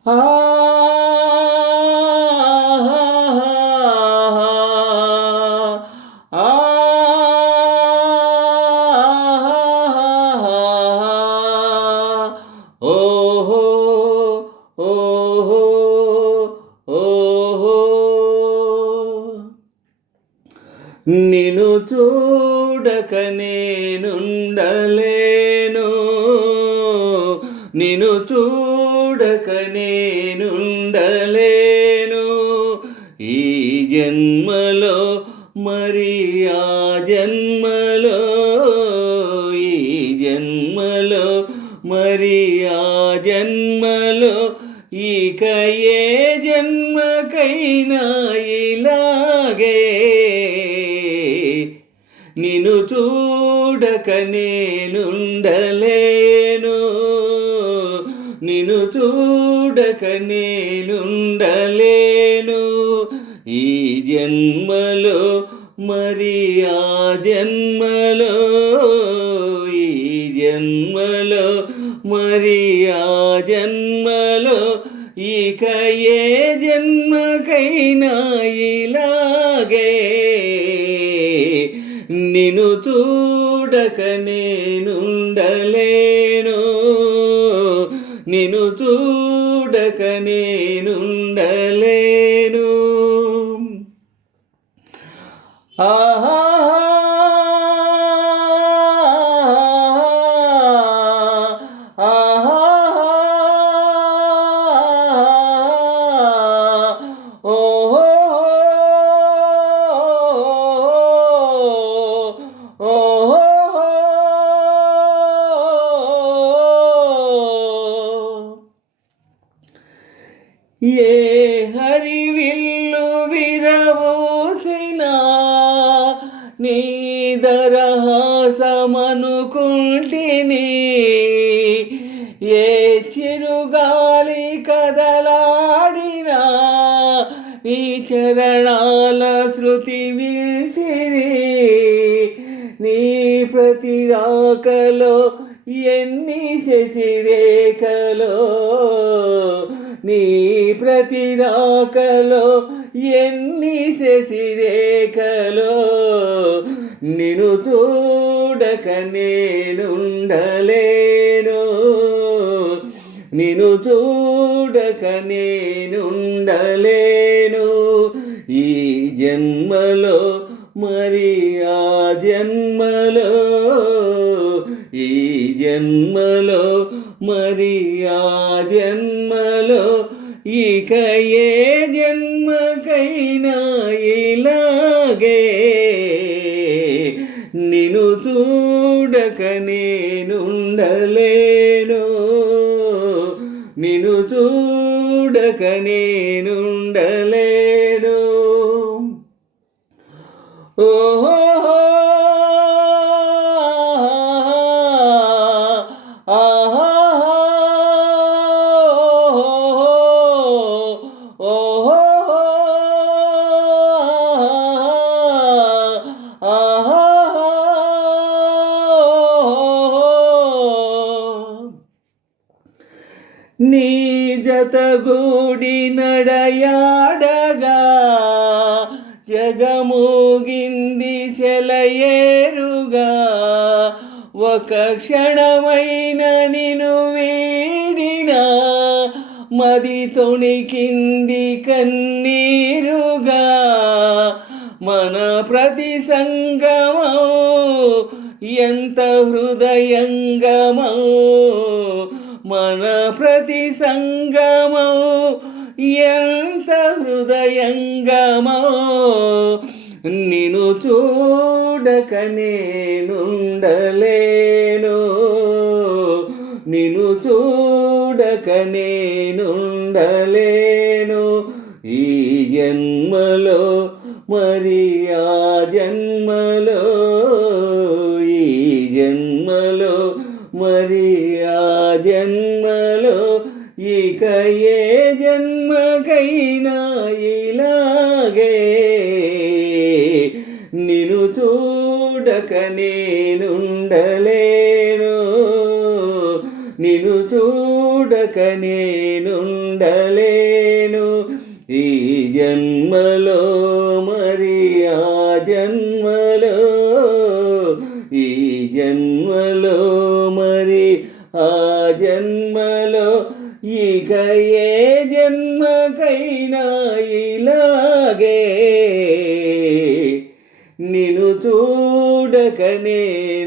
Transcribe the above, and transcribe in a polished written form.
ఆ ఓహో ఓహో ఓహో నిన్ను చూడక నేనుండలేను, నిన్ను చూడక నేనుండలేను. ఈ జన్మలో మరి ఆ జన్మలో, ఈ జన్మలో మరి ఆ జన్మలో, ఇక ఏ జన్మకైనా ఇలాగే నిన్ను చూడక నేనుండలేను, నిన్ను చూడక నేనుండలేను. ఈ జన్మలో మరి ఆ జన్మలో, ఈ జన్మలో మరి ఆ జన్మలో, ఇక ఏ జన్మకైనా ఇలాగే నిన్ను చూడక నేనుండలేను, నిన్ను చూడక నేనుండలేను. ఆహా ఏ హరివిల్లు విరబూసినా నీదరహాసమనుకుంటిని, ఏ చిరుగాలి కదలాడినా నీ చరణాల శృతి వింటిని. నీ ప్రతి రాకలో ఎన్ని శశిరేఖలో, నీ ప్రతి రాకలో ఎన్ని శశిరేఖలో, నిన్ను చూడక నేనుండలేను, నిన్ను చూడక నేనుండలేను. ఈ జన్మలో మరి ఆ జన్మలో, ఈ జన్మలో మరి ఆ జన్మలో, ఇక ఏ జన్మకైనా ఇలాగే నిన్ను చూడక నేనుండలేను, నిన్ను చూడక నేనుండలేను. ఓహో నీ జతగూడి నడయాడగా జగమూగింది సెలయేరుగా, ఒక క్షణమైన నిన్ను వీడినా మది తొణికింది కన్నీరుగా. మన ప్రతి సంగమం ఎంత హృదయంగమో, మన ప్రతి సంగమం ఎంత హృదయంగమో, నిన్ను చూడక నేనుండలేను, నిన్ను చూడక నేనుండలేను. ఈ జన్మలో మరి ఆ జన్మలో, ఈ జన్మలో మరి ఆ జన్మలో, ఇక ఏ జన్మకైనా ఇలాగే నిన్ను చూడక నేనుండలేను, నిన్ను చూడక నేనుండలేను ఈ జన్మలో మరి ఆ జన్మలో ఈ జన్మలో మరి ఆ జన్మలో ఇక ఏ జన్మకైనా ఇలాగే నిన్ను చూడక